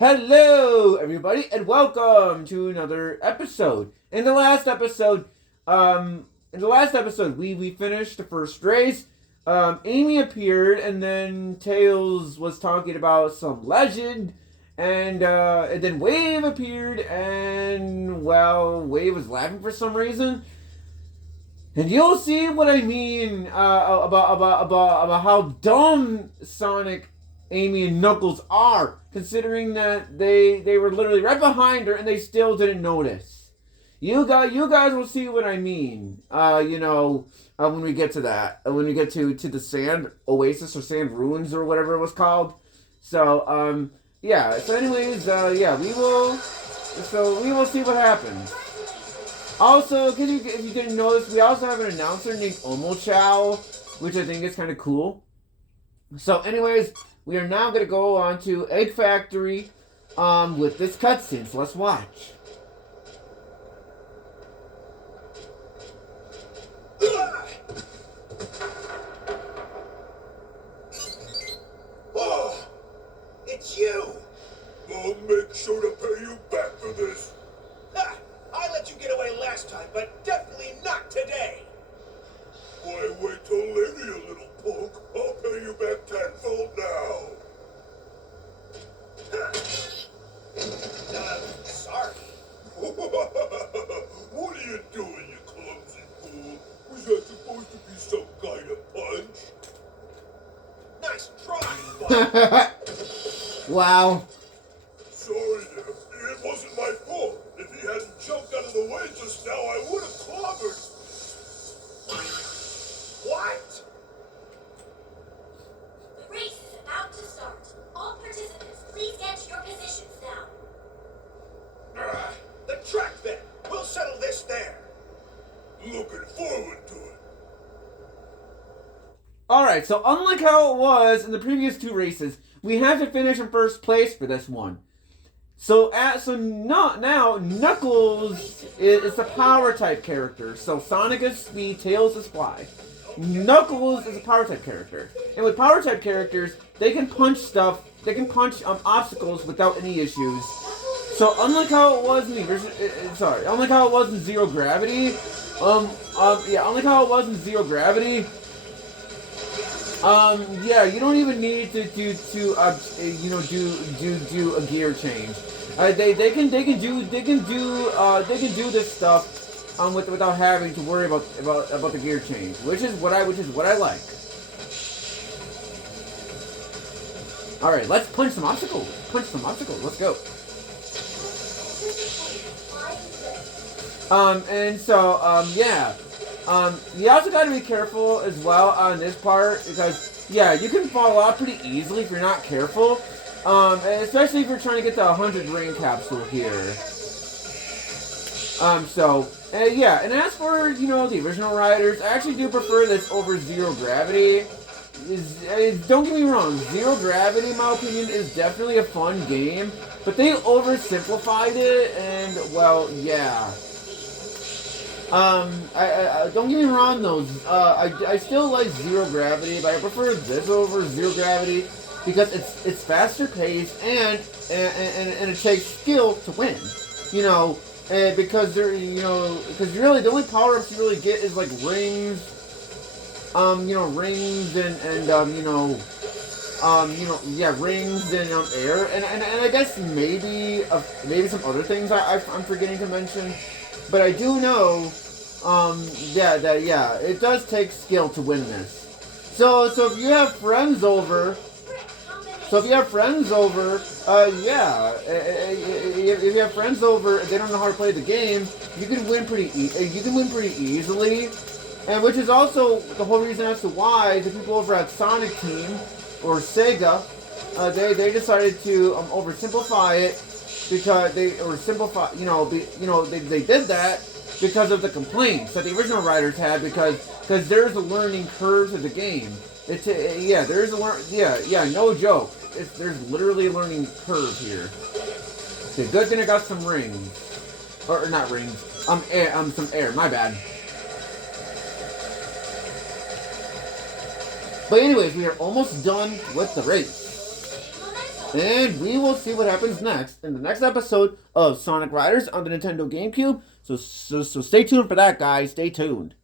Hello, everybody, and welcome to another episode. In the last episode, we finished the first race. Amy appeared, and then Tails was talking about some legend, and then Wave appeared, and well, Wave was laughing for some reason. And you'll see what I mean about how dumb Sonic, Amy, and Knuckles are, considering that they were literally right behind her and they still didn't notice. You guys will see what I mean. When we get to that, when we get to the Sand Oasis or Sand Ruins or whatever it was called. So yeah. So anyways, yeah, we will. So we will see what happens. Also, if you didn't notice, we also have an announcer named Omo Chow, which I think is kind of cool. So, anyways, we are now going to go on to Egg Factory with this cutscene, so let's watch. Oh, it's you! I'll make sure to pay you back for this. Ha! I let you get away last time, but definitely not today! Why wait till later, you little punk? I'll pay you back tenfold now. Sorry. What are you doing, you clumsy fool? Was that supposed to be some kind of punch? Nice try, but... Wow. Sorry there. It wasn't my fault. If he hadn't jumped out of the way just now, I would have clobbered. What? The race is about to start. All participants, please get to your positions now. The track then. We'll settle this there. Looking forward to it. Alright, so unlike how it was in the previous two races, we have to finish in first place for this one. Now Knuckles is a power type character. So Sonic is speed, Tails is fly. Knuckles is a power type character, and with power type characters, they can punch stuff. They can punch obstacles without any issues. So unlike how it was in unlike how it was in Zero Gravity, unlike how it was in Zero Gravity. Yeah, you don't even need to do a gear change. They can do this stuff without having to worry about the gear change, which is what I like. All right, let's punch some obstacles. Let's go. Yeah. You also got to be careful as well on this part because, yeah, you can fall off pretty easily if you're not careful. Especially if you're trying to get the 100 ring capsule here. Yeah, and as for, the original riders, I actually do prefer this over Zero Gravity. Don't get me wrong, Zero Gravity, in my opinion, is definitely a fun game, but they oversimplified it, and, well, yeah. I don't get me wrong though. I still like Zero Gravity, but I prefer this over Zero Gravity because it's faster paced and it takes skill to win. Because really the only power ups you really get is like rings, rings rings and air, and I guess maybe some other things I'm forgetting to mention. But I do know, it does take skill to win this. So if you have friends over, if you have friends over and they don't know how to play the game, you can win pretty easily, and which is also the whole reason as to why the people over at Sonic Team or Sega, they decided to oversimplify it. Because they did that because of the complaints that the original writers had because there's a learning curve to the game. No joke. There's literally a learning curve here. Okay, good thing I got some rings, or not rings. Some air. My bad. But anyways, we are almost done with the race. And we will see what happens next in the next episode of Sonic Riders on the Nintendo GameCube. So stay tuned for that, guys. Stay tuned.